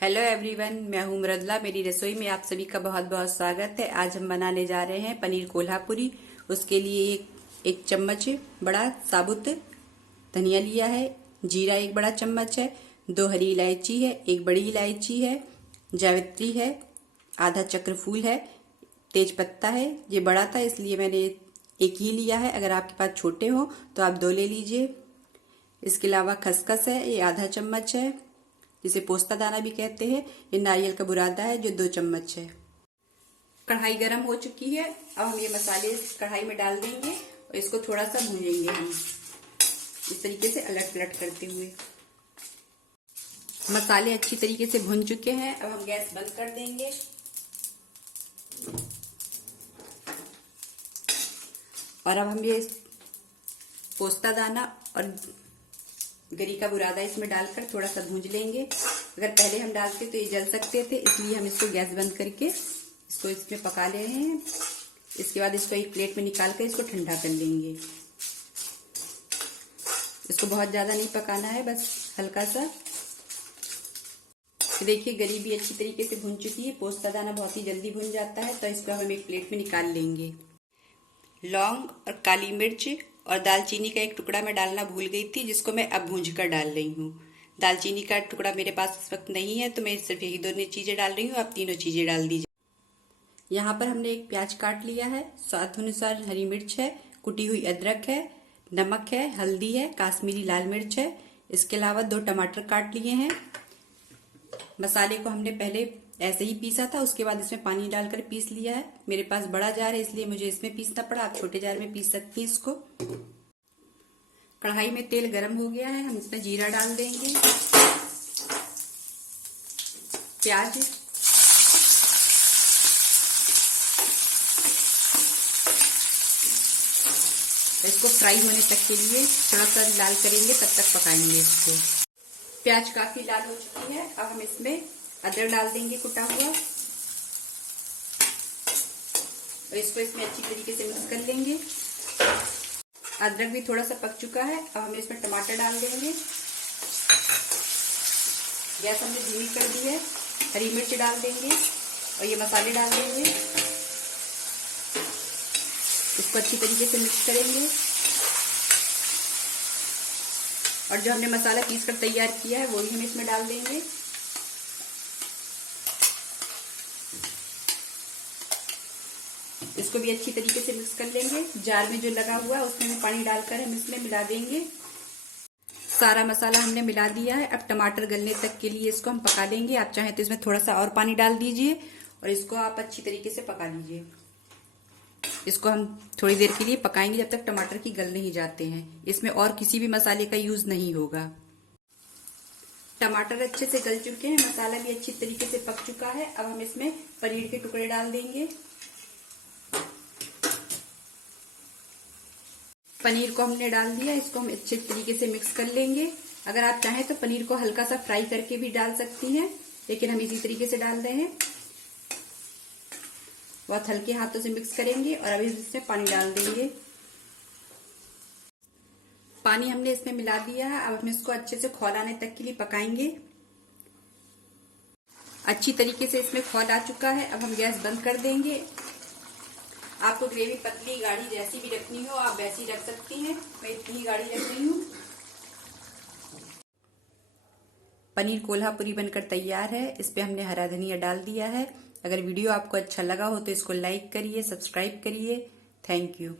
Hello everyone, मैं हूं मृदुला। मेरी रसोई में आप सभी का बहुत बहुत स्वागत है। आज हम बनाने जा रहे हैं पनीर कोल्हापुरी। उसके लिए एक चम्मच बड़ा साबुत धनिया लिया है, जीरा एक बड़ा चम्मच है, 2 हरी इलायची है, 1 बड़ी इलायची है, जावित्री है, आधा चक्र फूल है, तेज पत्ता है। ये बड़ा था इसलिए मैंने एक ही लिया है। अगर आपके पास छोटे हो तो आप 2 ले लीजिए। इसके अलावा खसखस है, ये आधा चम्मच है, जिसे पोस्ता दाना भी कहते हैं। ये नारियल का बुरादा है जो 2 चम्मच है। कढ़ाई गरम हो चुकी है। अब हम ये मसाले कढ़ाई में डाल देंगे और इसको थोड़ा सा भूनेंगे हम इस तरीके से अलट पलट करते हुए। मसाले अच्छी तरीके से भुन चुके हैं। अब हम गैस बंद कर देंगे। और अब हम ये पोस्ता दाना और गरी का बुरादा इसमें डालकर थोड़ा सा भूंज लेंगे। अगर पहले हम डालते तो ये जल सकते थे, इसलिए हम इसको गैस बंद करके इसको इसमें पका ले रहे हैं। इसके बाद इसको एक प्लेट में निकाल कर इसको ठंडा कर लेंगे। इसको बहुत ज्यादा नहीं पकाना है, बस हल्का सा। देखिए गरी भी अच्छी तरीके से भुन चुकी है। पोस्ता दाना बहुत ही जल्दी भुन जाता है, तो इसको हम एक प्लेट में निकाल लेंगे। लौंग और काली मिर्च और दालचीनी का एक टुकड़ा मैं डालना भूल गई थी, जिसको मैं अब भूंज कर डाल रही हूँ। दालचीनी का टुकड़ा मेरे पास इस वक्त नहीं है, तो मैं सिर्फ यही दोनों चीजें डाल रही हूँ। आप तीनों चीजें डाल दीजिए। यहाँ पर हमने एक प्याज काट लिया है, स्वाद अनुसार हरी मिर्च है, कुटी हुई अदरक है, नमक है, हल्दी है, काश्मीरी लाल मिर्च है। इसके अलावा 2 टमाटर काट लिए हैं। मसाले को हमने पहले ऐसे ही पीसा था, उसके बाद इसमें पानी डालकर पीस लिया है। मेरे पास बड़ा जार है इसलिए मुझे इसमें पीसना पड़ा। आप छोटे जार में पीस सकती हैं इसको। कढ़ाई में तेल गरम हो गया है, हम इसमें जीरा डाल देंगे, प्याज, इसको फ्राई होने तक के लिए थोड़ा सा लाल करेंगे, तब तक पकाएंगे इसको। प्याज काफी लाल हो चुकी है। अब हम इसमें अदरक डाल देंगे कुटा हुआ और इसको इसमें अच्छी तरीके से मिक्स कर लेंगे। अदरक भी थोड़ा सा पक चुका है। अब हम इसमें टमाटर डाल देंगे। गैस हमने धीमी कर दी है। हरी मिर्च डाल देंगे और ये मसाले डाल देंगे। इसको अच्छी तरीके से मिक्स करेंगे। और जो हमने मसाला पीस कर तैयार किया है वो भी हम इसमें डाल देंगे। इसको भी अच्छी तरीके से मिक्स कर लेंगे। जार में जो लगा हुआ है उसमें भी पानी डालकर हम इसमें मिला देंगे। सारा मसाला हमने मिला दिया है। अब टमाटर गलने तक के लिए इसको हम पका लेंगे। आप चाहें तो इसमें थोड़ा सा और पानी डाल दीजिए और इसको आप अच्छी तरीके से पका लीजिए। इसको हम थोड़ी देर के लिए पकाएंगे जब तक टमाटर की गल नहीं जाते हैं। इसमें और किसी भी मसाले का यूज नहीं होगा। टमाटर अच्छे से गल चुके हैं, मसाला भी अच्छी तरीके से पक चुका है। अब हम इसमें पनीर के टुकड़े डाल देंगे। पनीर को हमने डाल दिया। इसको हम अच्छे तरीके से मिक्स कर लेंगे। अगर आप चाहें तो पनीर को हल्का सा फ्राई करके भी डाल सकती हैं, लेकिन हम इसी तरीके से डाल रहे हैं। बहुत हल्के हाथों से मिक्स करेंगे और अभी इसमें पानी डाल देंगे। पानी हमने इसमें मिला दिया है। अब हम इसको अच्छे से खौल आने तक के लिए पकाएंगे। अच्छी तरीके से इसमें खौल आ चुका है। अब हम गैस बंद कर देंगे। आपको ग्रेवी पतली गाढ़ी जैसी भी रखनी हो आप वैसी रख सकती हैं। मैं इतनी ही गाढ़ी रख रही हूँ। पनीर कोल्हापुरी बनकर तैयार है। इस पे हमने हरा धनिया डाल दिया है। अगर वीडियो आपको अच्छा लगा हो तो इसको लाइक करिए, सब्सक्राइब करिए। Thank you.